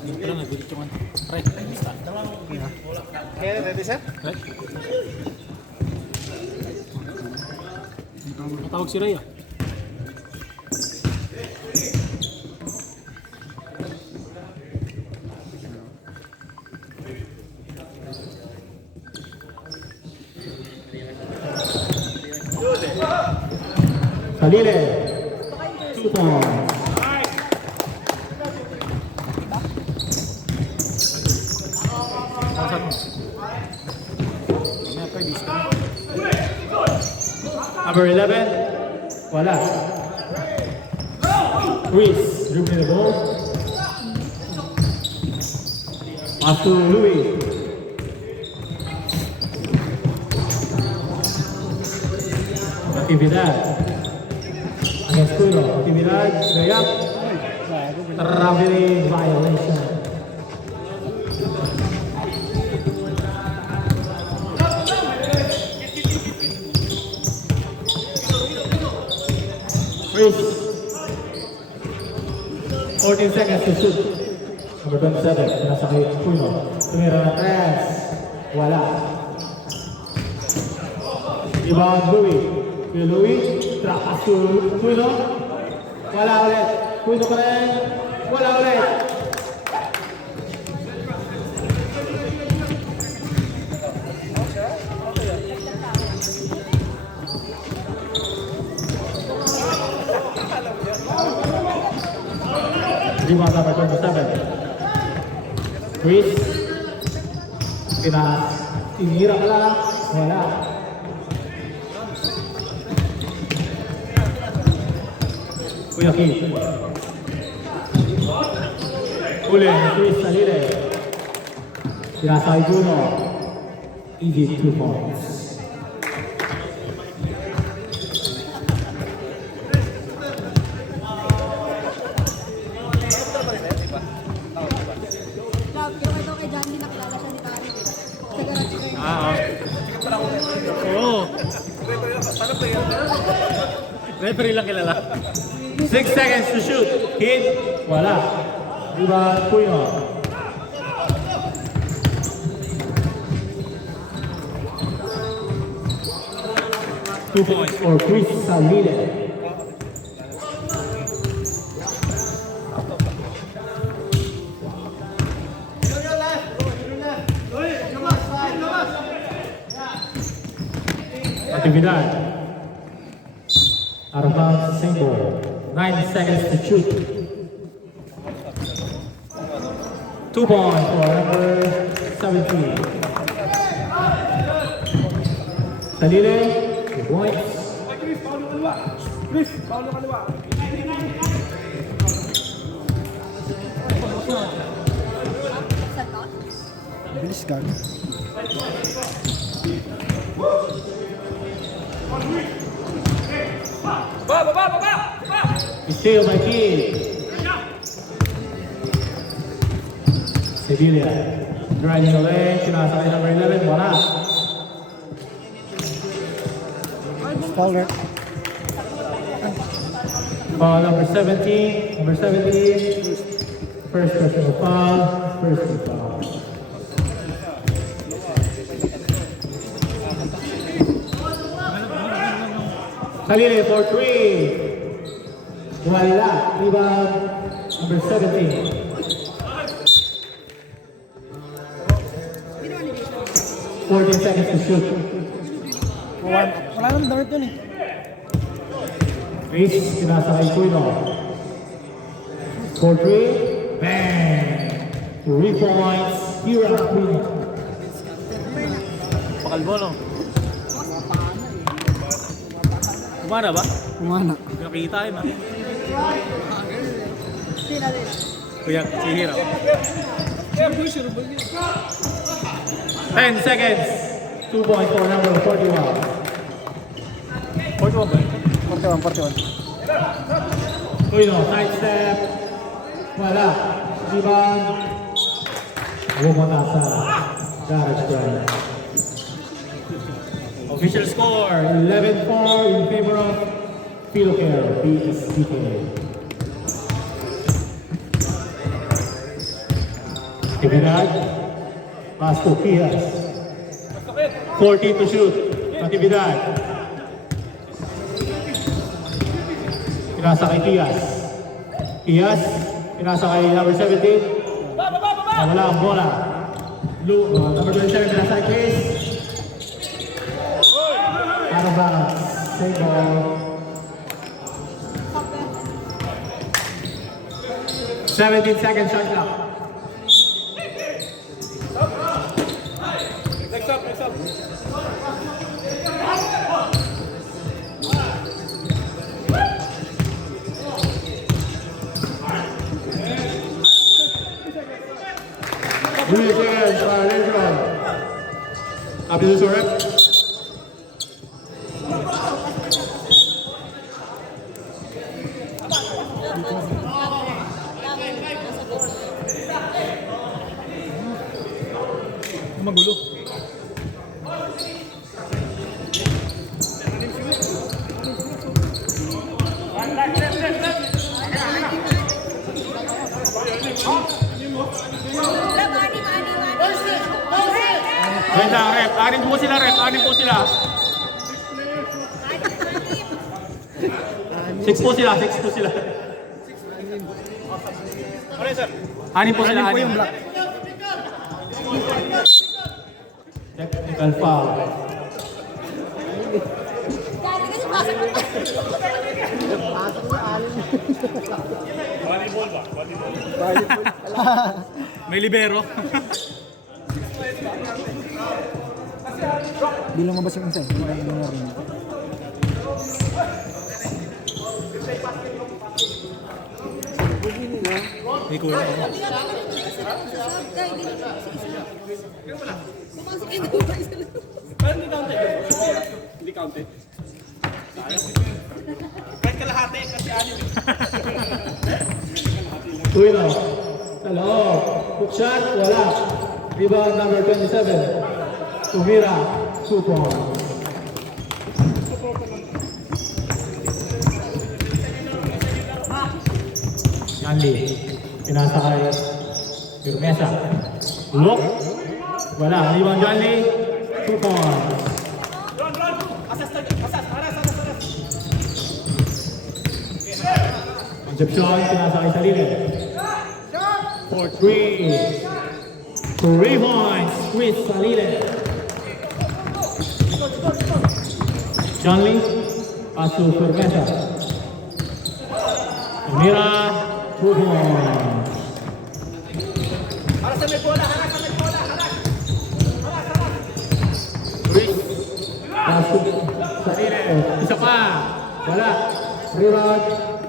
Dito lang, nagbilit yung ano. Right, basta. Okay, ready sir? Right. Matawag si Ray ah. Salile. 2 points. Kawasan mo. Mamaya pa, dis ka na. Number 11. Wala. Ruiz. Dribbling the ball. Pass to Louis. Actividad. Against Kuno. Actividad. Gayap. Traveling violation. Ruiz. 14 seconds to shoot. Number 27. Nasa kay Kuno. Tumira na tres. Wala. Rebound Louis. Kay Louis. Drop pass to Kuno. Wala ulit. Kuno pa rin. Wala ulit. Rebound number 27. Chris. Tinira ka lang. Wala. Kuya Keith. Uli ni Chris Salile. Sinasay Bruno. Easy 2 points. Oo. Referee lang kilala. 6 seconds to shoot. Kid. Wala. Rebound Kuno. Two points for Chris Salile. Actividad. Out of bounds, same ball. 9 seconds to shoot. 2 points for number 17. Salile, 2 points. Bilis ka. Steal by Kid. Sevilla. Driving the lane. Sinasakay number 11. Wala. Fowler. Foul number 17. Number 17. First personal foul. First foul. Salile for 3. Wala. Rebound number 17. Fourteen seconds to shoot. Wala nang dart dun eh. Chris, sinasakay Kuno. For 3. Bang! 3 points. Here at Kuno. Pakalbo, no? Kumana ba? Kumana. Nakita yun ah. Kuya, si Hiro. 10 seconds. 2 points for number 41. 41 ba? 41. Kuno, side step. Wala. Rebound. Bumata sa garage drive. Official score, 11-4 in favor of Philocare, BSDK. Actividad. Pass to Kias. 14 to shoot. Actividad. Pinasa kay Kias. Kias. Pinasa kay number 17. Wala ang bola. Number 27, pinasa kay Chris. Out of bounds. Save ball. 17 seconds shot clock. Next up. Julius Higgins, Lindrum. Happy to score it. Magulo. Wait lang, rep. Anim po sila, rep. Anim po sila. 6 po sila, 6 po sila. Anim po sila, anim. Technical foul. May libero. Bilang mabas yung isa. Bilang rin. May kulang ako. Hindi counted. Kahit kalahati kasi anim. Tuwino. Sa loob. Hook shot, wala. Rebound number 27. Tumira. 2 points. Yanli. Pinasa kay Firmeza. Look. Wala. Rebound Yanli. 2 points. Concepcion. Pinasa kay Salile. For 3. 3 points with Salile. John Lee, pass to Firmeza. Mira, 2 points. Chris, pass to Salile. Isa pa. Wala. Rebound,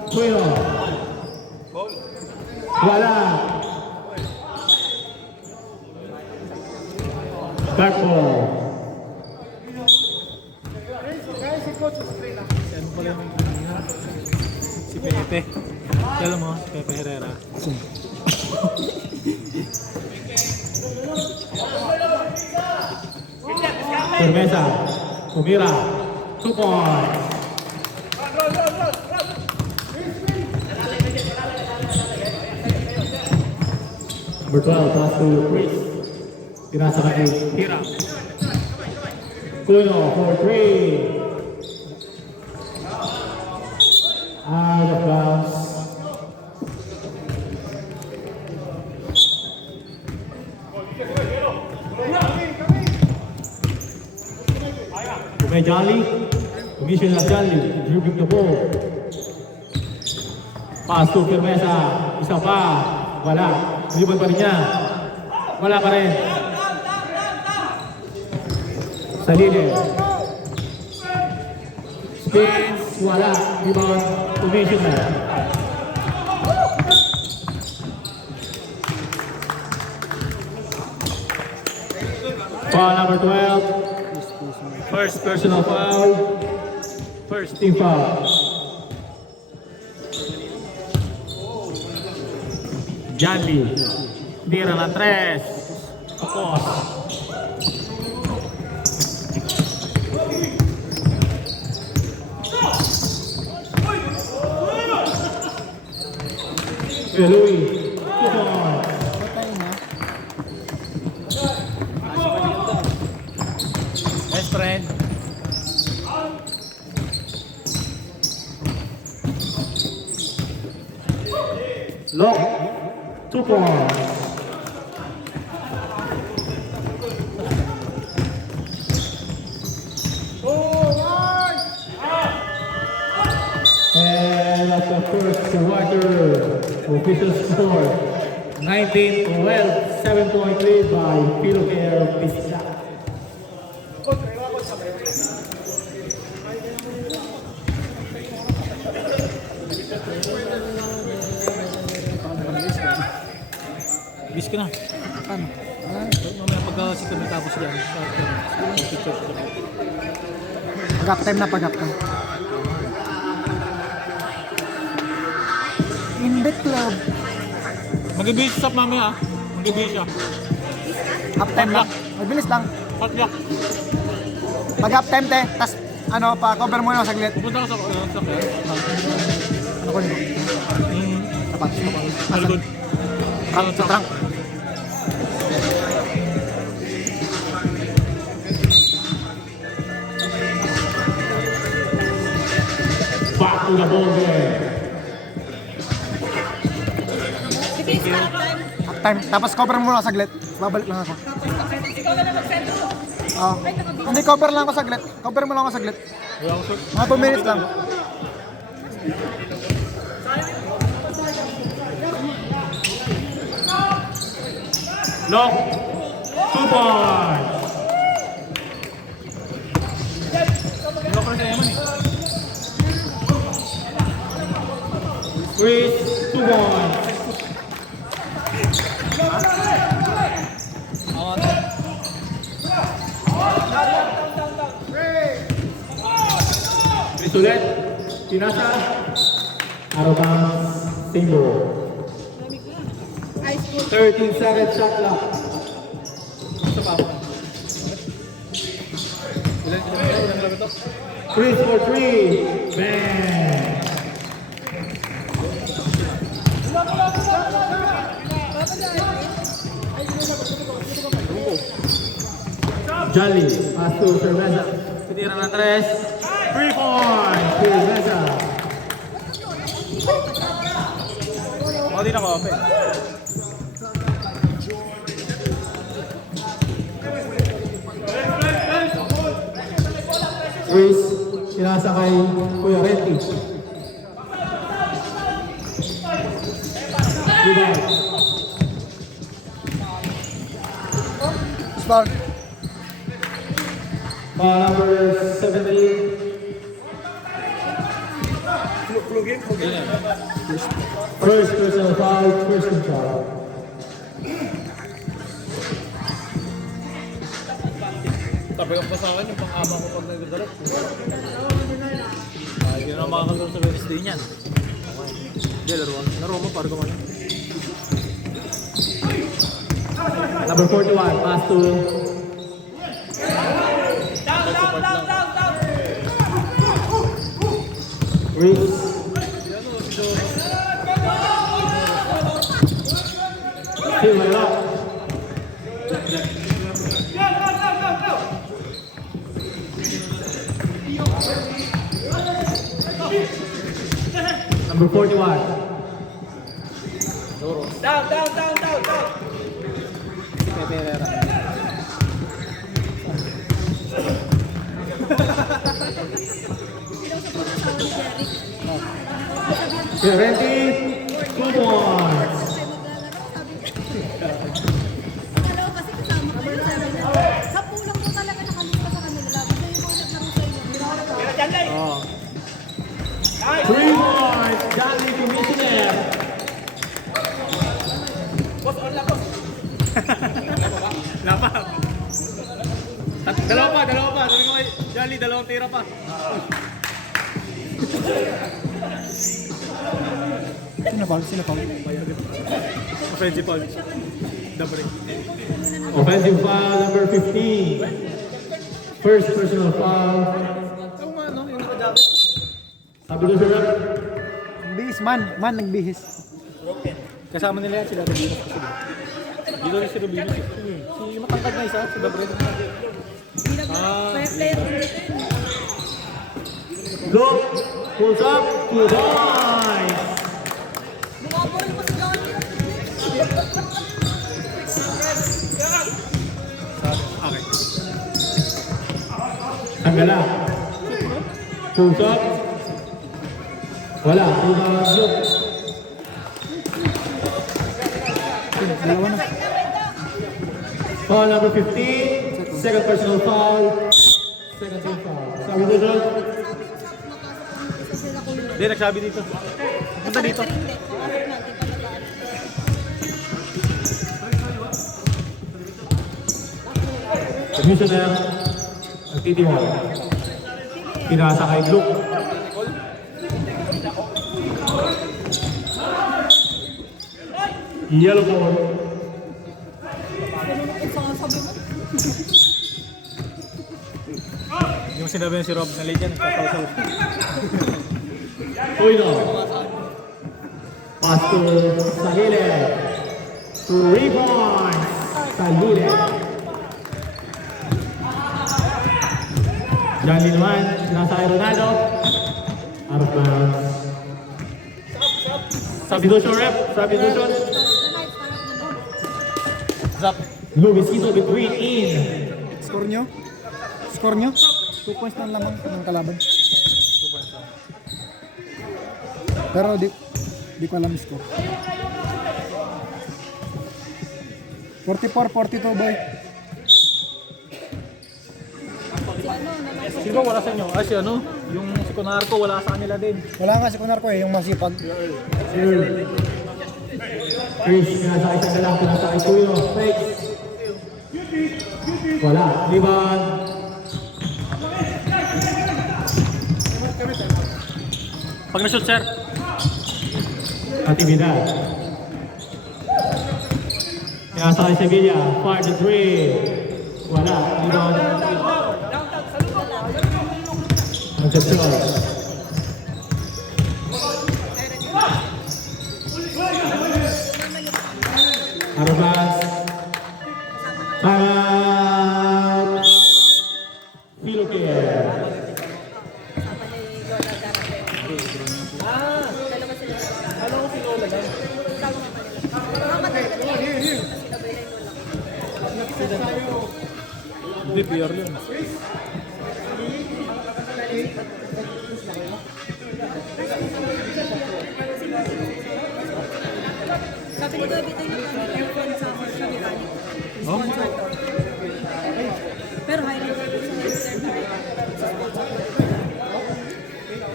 Tuyo. Wala. Back ball. Si Pepe. Alam mo, Pepe Herrera. Firmeza. Tumira. 2 points. Number 12, pass to Chris. Pinasa kay Hira. Kuno for 3. Out of bounds. May Jolly. Commission of Jolly. Dribbling the ball. Pass to Firmeza. Isa pa. Wala. Dribble pa rin niya. Wala pa rin. Salile. Spins. Wala. Rebound. Commission na. Foul number 12. First personal foul. First team foul. Janli. Tira ng 3. Tapos. Louis. 2 points. 2 points. And at the first quarter, official score 19-12, 7-point lead by Philocare Pista. Bis ka na. Ano? Mamaya pagkasikat na tapos yan. Pag-up time na, pag-up time. In the club. Mag-ibig siya mamaya ah. Mag-ibig siya. Up time lang. Mabilis lang. Hotlock. Pag-up time, te. Tas, ano, pa-cover mo na saglit. Pupunta ka sa kaya. Ano ko nito? Sapat. Ano doon? Trunk, sa trunk. Back to the ball game. Up time. Tapos cover mo na saglit. Babalik lang ako. Ikaw na lang mag-sentro. Oh. Hindi, cover lang ako saglit. Cover mo lang ako saglit. Mga 2 minutes lang. Long. 2 points. Lock na sa Eman eh. Chris, 2 points. Chris ulit. Pinasa. Arrogance. Timbo. 13 seconds shot clock. Chris for 3. Bang. Jolly, pass to Cerveza. Titira ng 3. 3 points, Cerveza. Baka din ako open. Chris, sinasa kay Kuya Renty. Rebound. Start. Number 17. First personal foul, first team foul. Tabi ako pa sa akin yung pang-ama ko pag nagdadalap. Hindi na makakalaro sa Wednesday niyan. Hindi, laro mo para gumano. Number 41, pass to Reese. Still my lock. Number 41. Down. Renty, 2 points. Dalawa kasi kasama ko yun, sabi niya. Sa pulang mo talaga nakalimutan sa kanila. Basta yung mga naglaro sa inyo. 3 points, Johnny Commissioner. Lapa. Dalawa pa. Sabi ko kay Jolly, dalawang tira pa. Sino foul? Sino foul? Offensive foul. Dabre. Offensive foul number 15. First personal foul. Yung ano, yung nakajakit. Sabi ko sir, Bihis man. Man, nagbihis. Kasama nila yan sila Rubinos kasi. Dito rin si Rubinos. Si matangkad na isa, si Dabre. May player ulit. look, pulls up, 2 points. Bumaburin mo si Johnny. Tanggala. Full shot. Wala. Rebound shoot. Dalawa na. Foul number 15. Second personal foul. Second team foul. Sabi mo doon? Hindi, nagsabi dito. Punta dito. Commissioner, nagtitimol. Pinasa kay Luke. Yellow ball. Yung sinabi niya si Rob na late yan, nagkakausal. Tuino. Pass to Sahile. Rebound. Sahile. John Linuan, nasa kay Ronaldo. Out of bounds. Substitution rep. Substitution. Zap. Luis Quito between in. Score nyo? Score nyo? 2 points na lang ng kalaban. Pero di ko alam yung score. 44-42 boy. Sino ba wala sa inyo? Si ano? Yung si Conarco wala sa kanila din. Wala nga si Kunarko eh, yung masipag. Chris, pinasakay sa galang, pinasakay Tuyo. Fake. Wala. Rebound. Pag na-shoot, sir. Actividad. Pinasakay Sevilla. Far the three. Wala. Rebound. Concepcion. Arabas. Timeout. Philippines. Hindi, PR yun. Sabi ko, dito yung aircon sa sa mechanic. Sponsor ko. Pero hiring ko sa third time.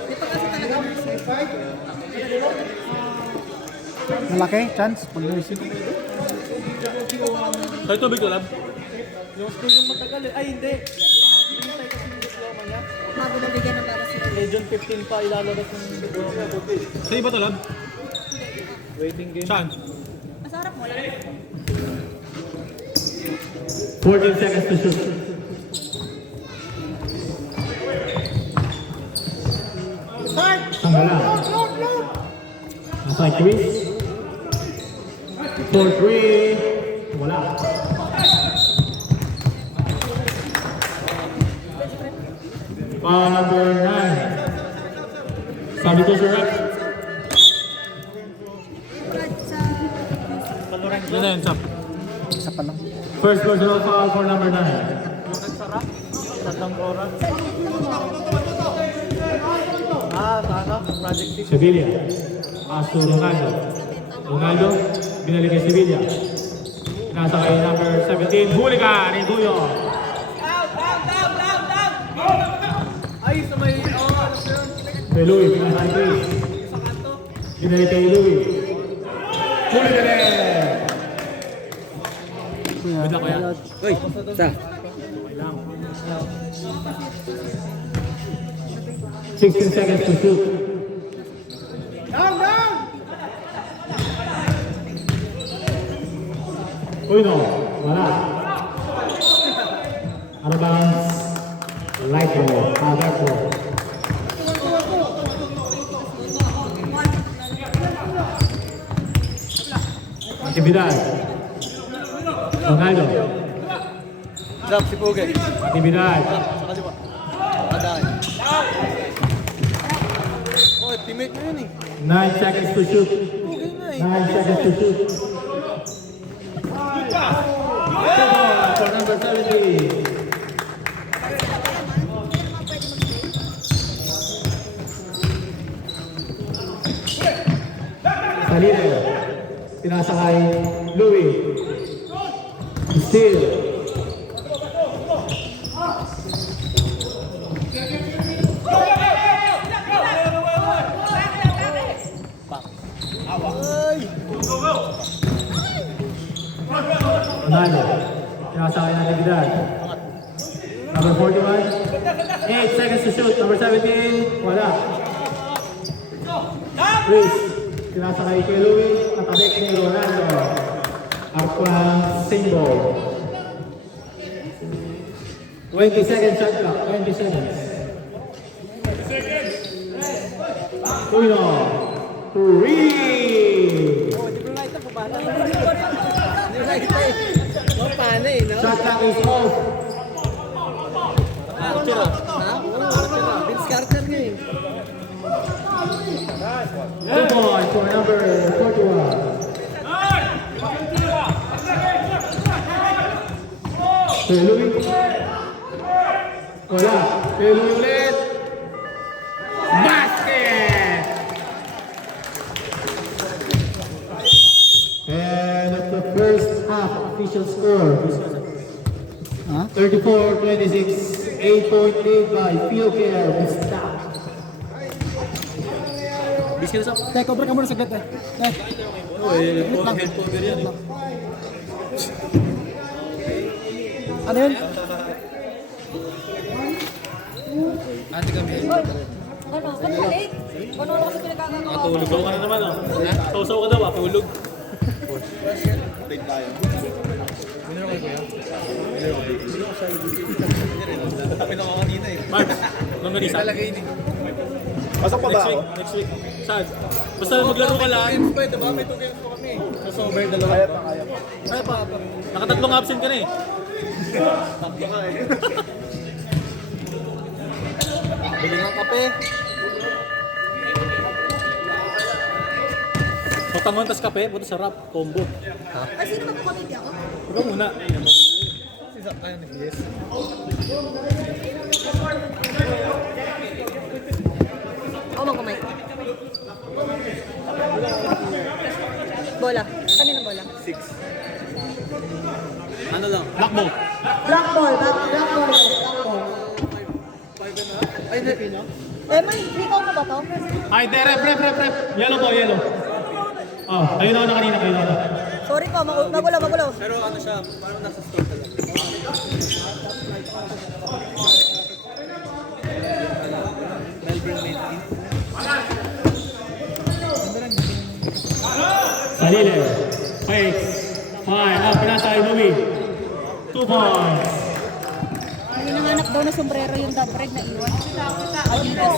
Di pa kasi talaga nursing. Malaki, chance, pag nursing. Kayo tubig to, lab? Yung school yung matagal eh. Ay, hindi. Hinintay kasi yung diploma niya. Bago nabigyan ng para sila. Legend 15 pa ilalabas yung diploma. Sa'yo ba to, lab? Waiting game. Saan? Masarap mo lang. 14 seconds to shoot. Tanggala. Nasa kay Chris. 4-3. Wala. Foul number 9. Sabi ko sir rep. Sa Yan na yun, Sap. Isa pa lang. First personal foul for number 9. Tatlong oras. Sa ano? Project 6. Sevilla. Aso Ronaldo. Ronaldo. Binalik kay Sevilla. Nasa kay number 17. Huli ka ni Duyo. Ay, sa may... Oo, alam ko yun. Kay Louie. Pinasa kay Chris. Binalik kay Louie. Huli ka rin. Bida ko yan. Uy, sa. 16 seconds to shoot. Uy no, wala. Arabans, light ball, other ball. Actividad. Ronaldo. Drop si Pugay. Actividad. Sa kaliwa. Kadaan. Oh, teammate mo yun eh. 9 seconds to shoot. Pugay nga eh. 9 seconds to shoot. For number 70. Pinasa kay Louie. Steal. Ronaldo. Pinasa kay Natividad. Number 41. 8 seconds to shoot. Number 17. Wala. Chris. Pinasa kay Louie. Natabik ni Ronaldo. Aquang single. 20 seconds shot clock. 20 seconds. Uno. 3. Shot clock is off. Vince Carter nga eh. 2 points for number 41. Kay Louie. Wala. Kay Louie ulit. Basket! And at the first half official score. 34-26. 8-point lead by POKR. Stop. Teh, cover ka muna saglit eh. Teh. Head cover yan eh. Ano yun? Ano? Balik? Ano kasi pinagkakagawa? Tulog ka na naman oh. Sausaw ka daw ah, tulog. Mark, nung ganisa. Pasok pa ba ako? Next week. Saan? Basta maglaro ka lang. Diba may 2 games pa kami. Sa sober, dalawa. Kaya pa. Nakatatlong absent ka na eh. Bili ng kape. So, tangon tas kape, puto sarap. Combo. Ay, sino magpapalit ako? Ikaw muna. Ako magkumay. Bola. Kanina bola? Ano lang? Black ball. Black ball. Ay, hindi. Eh, man, ikaw mo ba to? Ay, rep. Yellow po, yellow. Oh, ayun ako na kanina, kayo na. Sorry po, magulo. Pero ano siya, parang nasa store talaga. Melbourne made in. Salile. Wait. Fine. Pinasa kay Louie. 2 points. Hindi nanganak daw na sombrero yung dabreg na iwan. Adidas.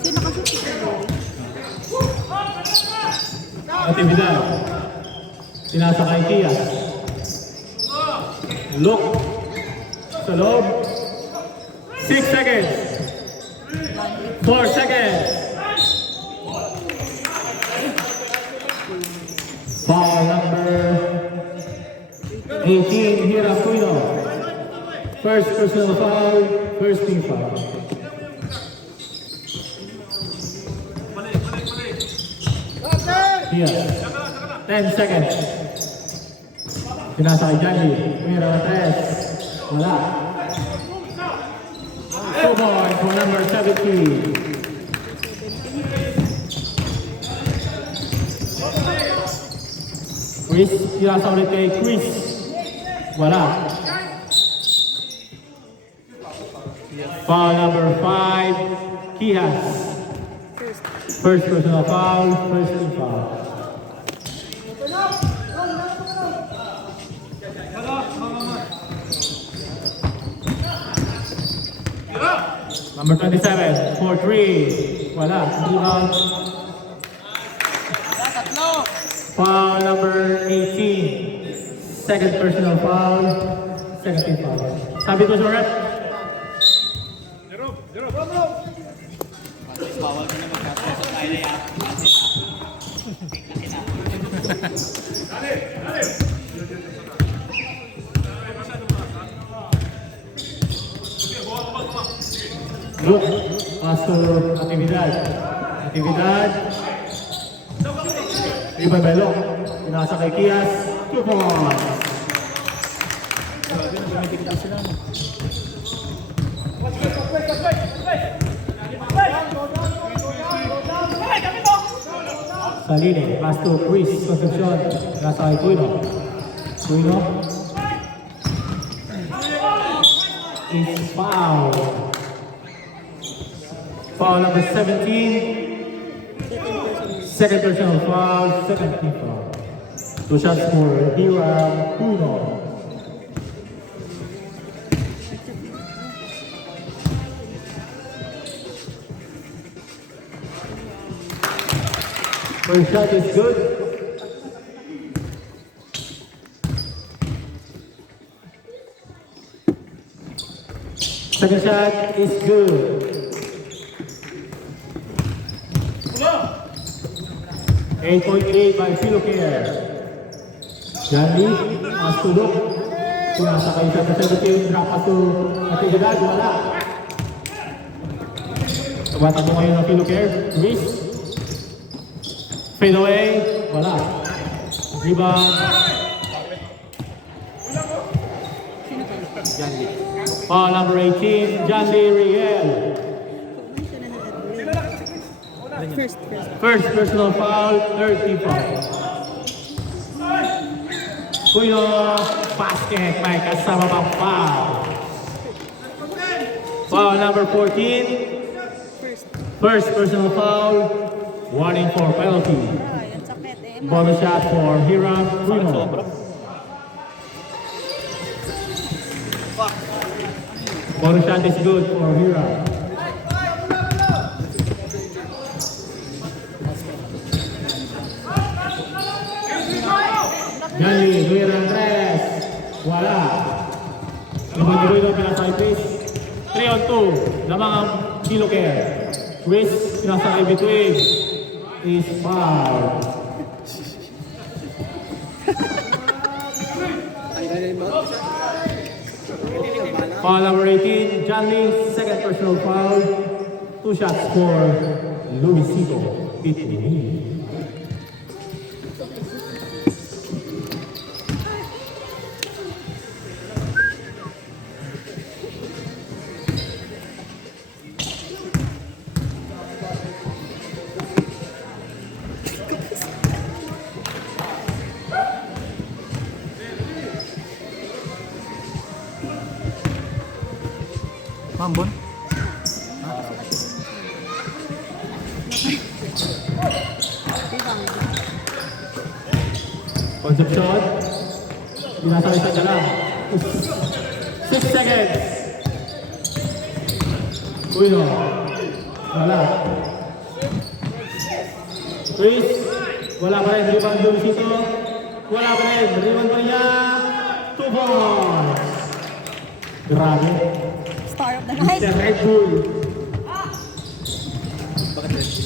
Sino kasi si Louie? Natividad. Pinasa kay Kia. Look. Sa loob. 6 seconds. 4 seconds. Foul number 18, Hira Aquino. First personal foul, first team foul. Here, 10 seconds. Pinasa kay Jandy. Hira 3. Wala. 2 points for number 17. Chris, pinasa ulit kay Chris. Wala. Foul number 5, Kihas. First personal foul, first team foul. Number 27, 4-3. Wala. Rebound. Foul number 18. Second personal foul. Second team foul. Sabi ko sa rep. Look, pass to Natividad. Natividad. Rebound by Long. Pinasa kay Kias. 2 points. Grabe, nagmitigil sila. Saline, pass to Chris Concepcion. Nasa kay Tuino. Tuino. Is foul. Foul number 17. Second personal foul, second team foul. 2 shots for Hiram Tuino. First shot is good. Second shot is good. 8.8 by Philocare. Jandy, pass to Luke. Pinasa kay sa 17, drop pass to Matigadad, wala. Tabata mo ngayon ng Philocare. Reese. Fade away, wala. Rebound. Foul number 18, Jandy Riel. First personal foul, 30 foul. Kuyo, basket, may kasama pang foul. Foul number 14, first personal foul, 1-4 penalty. Bonus shot for Hiram Tuino. Bonus shot is good for Hiram. Jandy, Luis Andres, wala. Ibang Tuino pinasay Chris. 3-on-2, lamang ang Philocare. Chris, pinasay between. Is foul. Foul number 18, Jandy, second personal foul. 2 shots for Luisito. 15. Mambon. Concepcion. Binasa isa ka lang. 6 seconds. Tuino. Wala. Chris. Wala pa rin. Rebound Luisito. Wala pa rin. Rebound pa niya. 2 points. Grabe. Star of the night. Mr. Red Bull.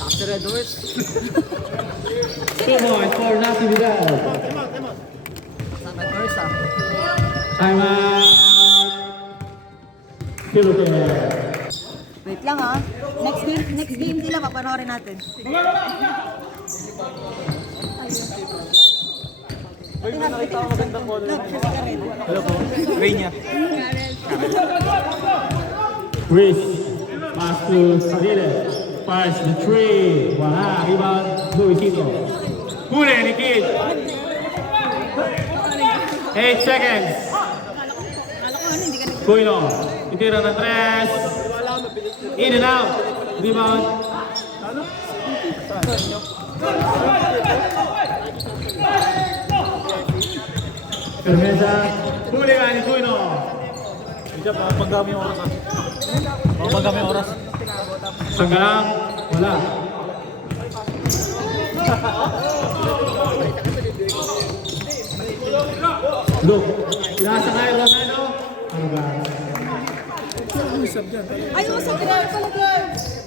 After Edwards. 2 points for Nati Vidal. Edwards ah. Time out. Philocare. Wait lang ha. Next game sila, papanoorin natin. Uy, may nakita ako magandang color. Hello po. Rainier. Chris. Pass to Sarile. Pass the 3. Wala. Rebound. Luisito. Huli ni Kid. 8 seconds. Tuino. Itira ng 3. In and out. Rebound. Permesa. Huli nga ni Tuino. Diyan, pagdami yung oras ha. Pagdami yung oras. Sanggalang. Wala. Look. Pinasa kayo Romano. Ano ba? Ay, usap ka na pala, girls!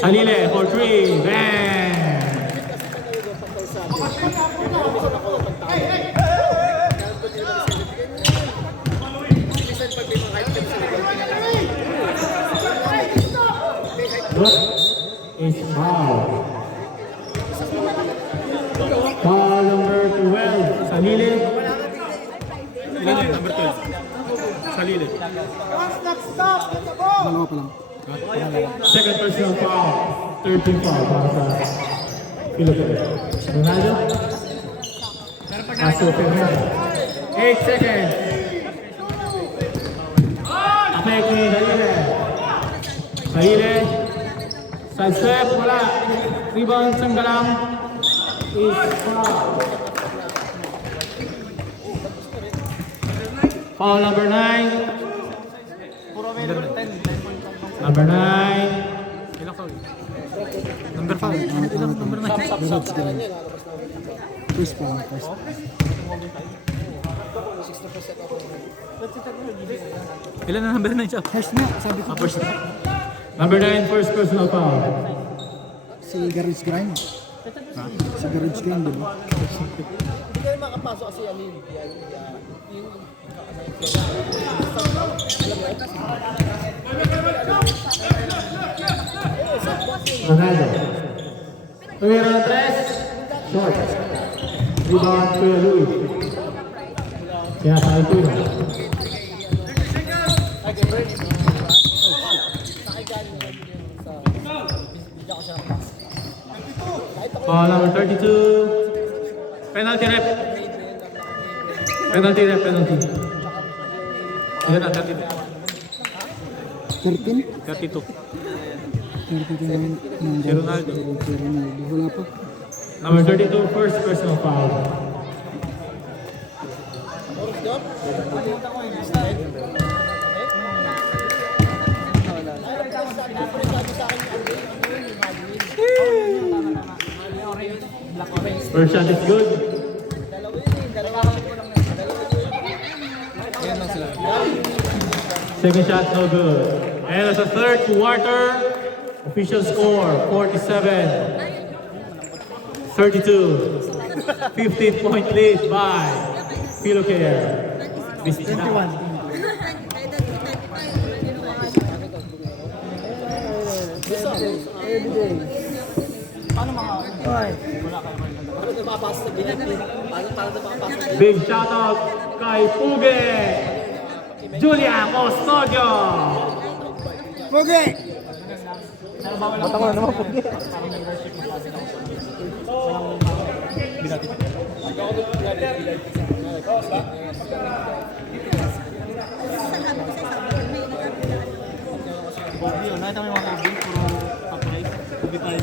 Salile for 3. Bang! Is foul. Foul number 12. Salili. Ilan yun? Number 12. Salili. Dalawa pa lang. Second personal foul. 13 foul para sa Philippines. Ronaldo. Paso Fernando. 8 seconds. Attack ni Salili. Salili. Side step, wala. Rebound, Sanggalang. Is foul. Foul number 9. Number 9. Ilang foul? Number 5. Ilang number 9? First pa lang, first. Ilan na number 9 siya? First nga, sabi ko. First. Number 9, first personal foul. Si Garage Grind. Si Garage Grind, diba? Hindi kayo makapasok kasi alin. Ronaldo. Tumira ng 3. Short. Rebound Kuya Luis. Sinasakay Kuya. Foul number 32. Penalty rep. Penalty rep, penalty. Ilan na? 32. 13? 32. 32 na ng Si Ronaldo. Si Ronaldo. Wala pa. Number 32, first personal foul. First shot is good. Second shot no good. And as a third quarter, official score 47-32. 15-point lead by Philocare. 21. Big shout out kay Puge Julia Custodio. Pogi! Nakita mo yung mga kaibigan, puro papuray. Hindi tayo.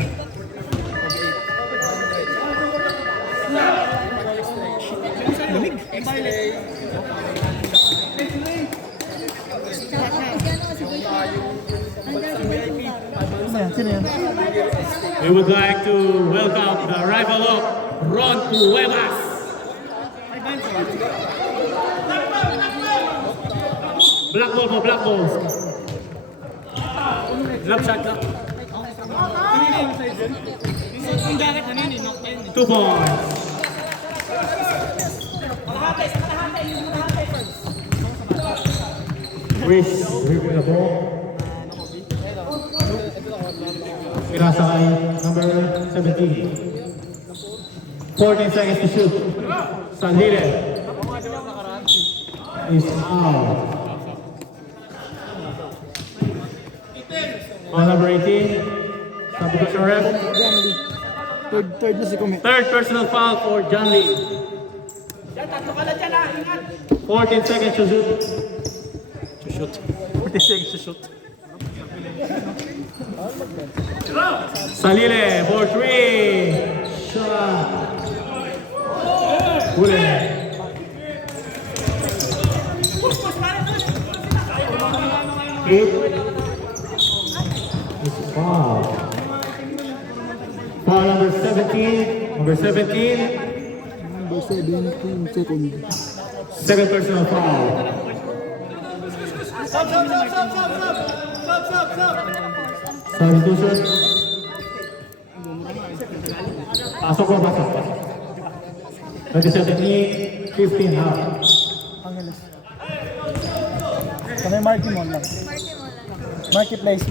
We would like to welcome the arrival of Ron Cuevas. Black ball po, black ball. Love shot lang. 2 points. Chris, ripping the ball. Pinasakay, number 17. 14 seconds to shoot. Sandile is out. On number 18, substitution ref. Third na si Kume. Third personal foul for John Lee. 14 seconds to shoot. Shoot. 40 seconds to shoot. Salile for 3. Shot. Huli. Eight. It's foul. Foul number 17. Number 17. Number 17, second. Second personal foul. Substitution. Pasok ko, pasok. 27-8, 15 out. Angeles. Kami Marky Mon lang. Marketplace.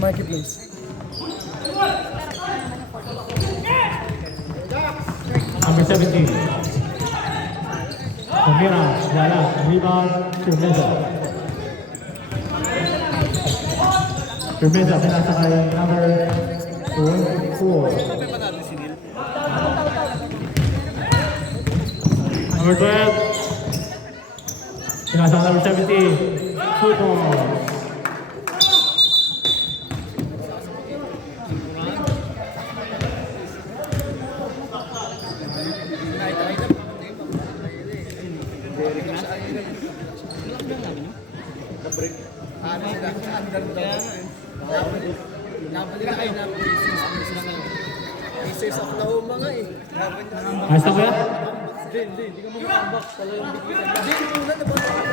Number 17. Tumira, wala. Rebound, Firmeza. Firmeza, pinasa kay number 4. Number 12. Pinasa kay number 17. Football. Pieces of Lahoma nga eh. Ayos na kuya? Hindi ka mo makambak. Talagang bigitan.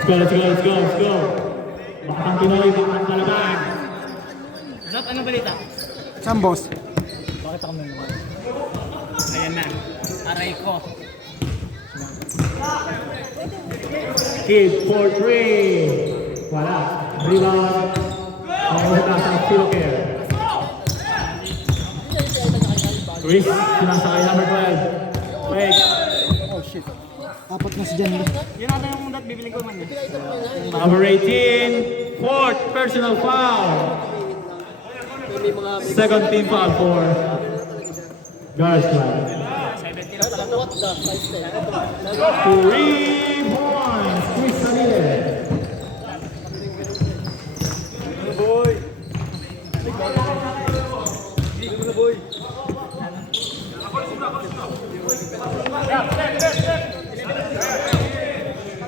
Let's go. Bakang Pinoy, bakang Kalaban. Zat, ano balita? Saan boss? Bakit ako naman? Ayan na. Aray ko. Kid for 3. Wala. Rebound. Ang ulit sa Philocare. Chris, sinasa kay number 12. Wait. Oh shit. Apat na si Jan. Yun natin yung dat bibili ko man eh. Number 18. Fourth personal foul. Second team foul for Garza. 70 lang pala. What the? 3 points. Chris Sanile. Boy! Hindi mo na boy!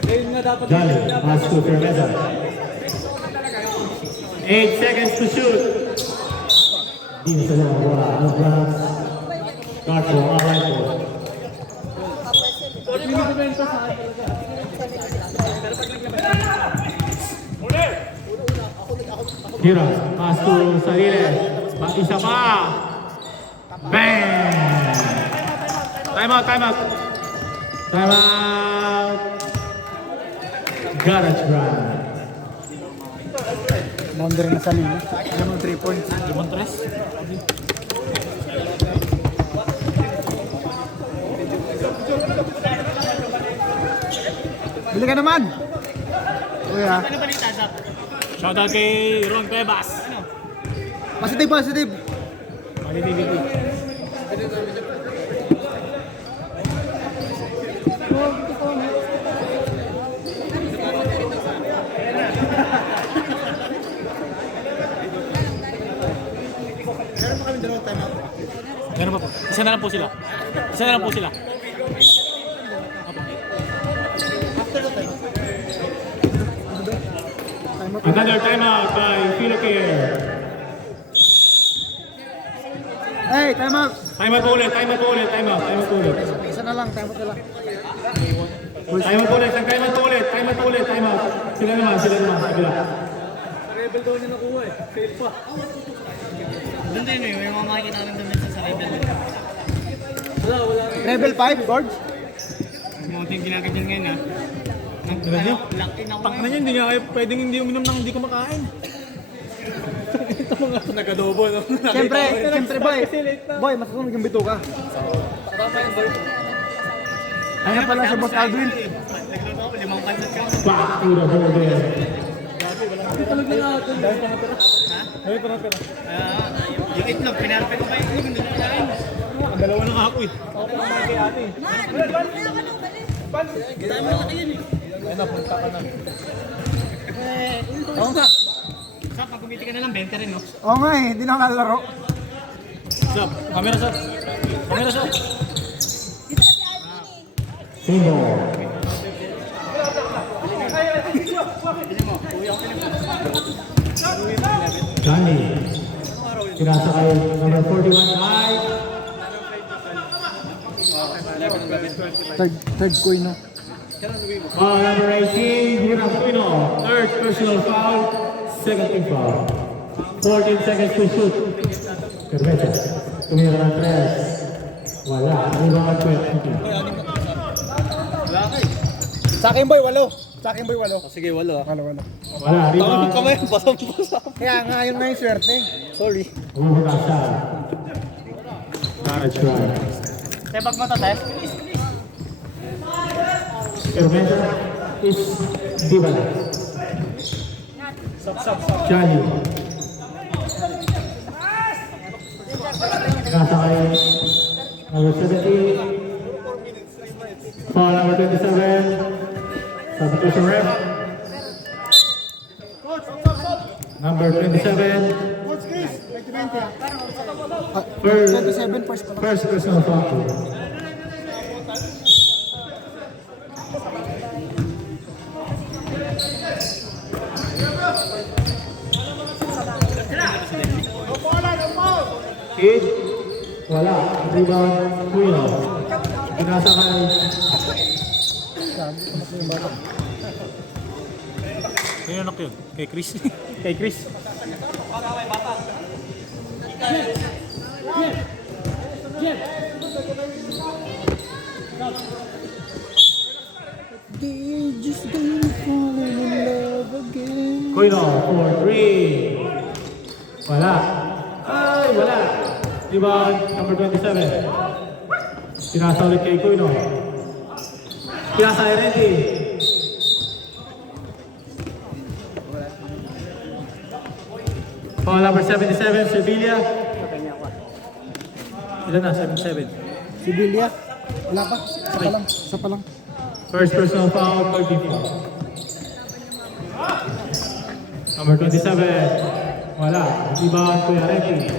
Ngayon nga dapat Jolly, pass to Firmeza. 8 seconds to shoot. Di na sila wala. No blocks. Guard po, right po. pinibenta sa akin talaga. Hira, pass to Sarili. Isa pa. Bang! Time out. Garage run. Boundary na sa linya. Lamang 3 points. Limang tres? Bili ka naman! Kuya. Ano balita, Zap? Shoutout kay Ron Cuevas. Positive. Positivity. Meron pa po. Isa na lang po sila. Another timeout by Philocare. Hey, time out! Timeout po ulit. Isa na lang, time out na lang. Timeout ulit. Sila naman. Kabila. Rebel daw niya nakuha eh. Fail pa. Doon din eh. May mga makikita namin doon sa Rebel. Wala. Rebel 5, Gorge? Mga team ginaganyan ngayon ha. Tignan nyo. Lock-in ako Tang na nyo, hindi nga kayo pwedeng hindi uminom ng hindi kumakain. Ito mga nagadobo, no? Siyempre, boy. Boy, masusunod yung bito ka. Ayun na pala si Boss Aldwin. Nagluto ako, 5 pansat ka. Back to the hole there. Ay, tara. Yung itlog, pinarapin ko pa yung itlog, hindi ko kinain. Ang dalawa na nga ako eh. Ako pa naman kay ate. Dami malaki yun eh. Ayun, napunta ka na. Oo nga. Zap, pag kumiti ka na lang, 20 rin no? Oo nga eh, hindi na ako lalaro. Stop. Camera shot. Single. Johnny. Kinasa kay number 41 ay Third coin, no? number 18, Hirang Pino. Third personal foul. Second team foul. 14 seconds to shoot. Cerveza. Tumira ng 3. Wala. Rebound 20. Sa akin boy, 8. Sa akin boy, 8. Sige, walo. 8. Wala, rebound. Kamay, basang-basa. Kaya nga, yun nga yung swerte. Sorry. Umuha siya. Garage run. Tebak mo to, Tess. Ermesa is Dibala. Johnny. Nakasakay. Number 17. Foul number 27. Substitution ref. Number 27. First 27 first pa lang. First personal foul. Kid, wala. Rebound, Quino. Pinasa kay Kaya anak yun. Kay Chris. Kay Chris. Quino for 3. Wala. Ay, wala. Rebound, number 27. Pinasa ulit kay Quino. Pinasa kay Renty. Foul number 77, Sevilla. Ilan na? 7-7. Si Bilia, wala pa. Isa pa lang. Isa pa lang. First personal foul, 13 foul. Number 27, wala. Rebound, Kuya Renty.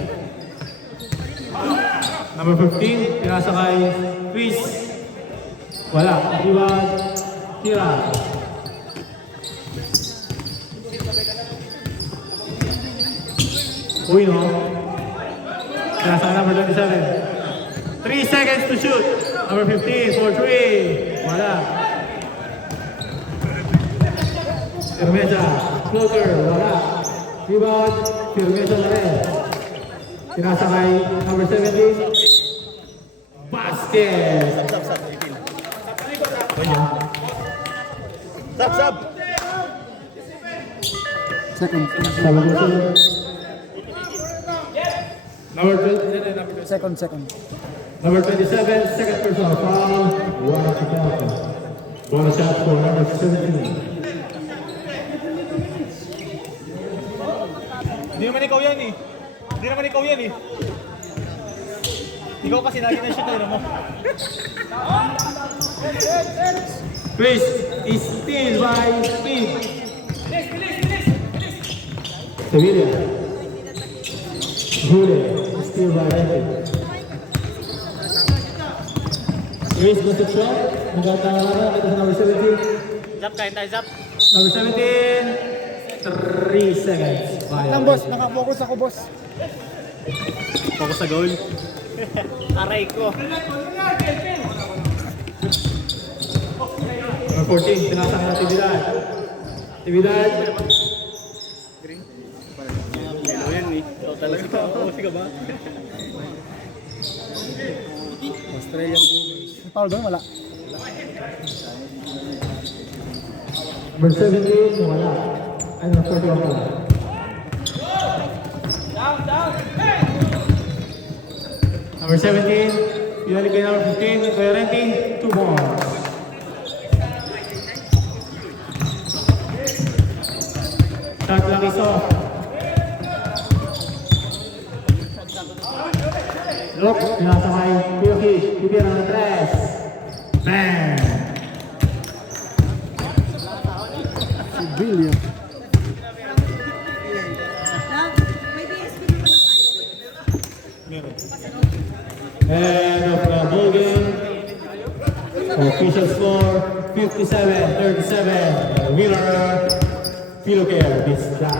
Number 15, pinasa kay Chris. Wala. Rebound, Kira. Uy, no? Pinasa kay number 27. 3 seconds to shoot. Number 15 for 3. Wala. Firmeza, floater, wala. Rebound, Firmeza na rin. Pinasa kay number 17. Basket! Sab! Second. Sabi ko sa'yo. Number 20, Second. number 27, second personal foul. One to count. Bonus shot for number 17. Hindi naman ikaw yan eh. Hindi naman ikaw yan eh. Ikaw kasi lagi na shoot mo. Chris is still by speed. Sevilla. Jule is still by Renty. Chris goes to shot. Magandang araw. Ito sa number 17. Zap, kain tayo, Zap. Number 17. 3 seconds. Lang boss, nakafocus ako boss. Focus sa goal. Aray ko. Number 14. Tinasang na Tividad. Tividad. Ano yan eh? Ikaw talaga. Kasi ka ba? Australian Boomers. May foul doon, wala. Number 17. Wala. Ay, number 41 pala. Number 17. Pinalik kay number 15. Kuya Renty. 2 balls. Shot lang is off. Look, nasa kay Piyoki. Bibira ng 3. Bang! Si Bilia. May BSP naman tayo. End of the ball game. Official score 57-37. Winner, Philocare beats that.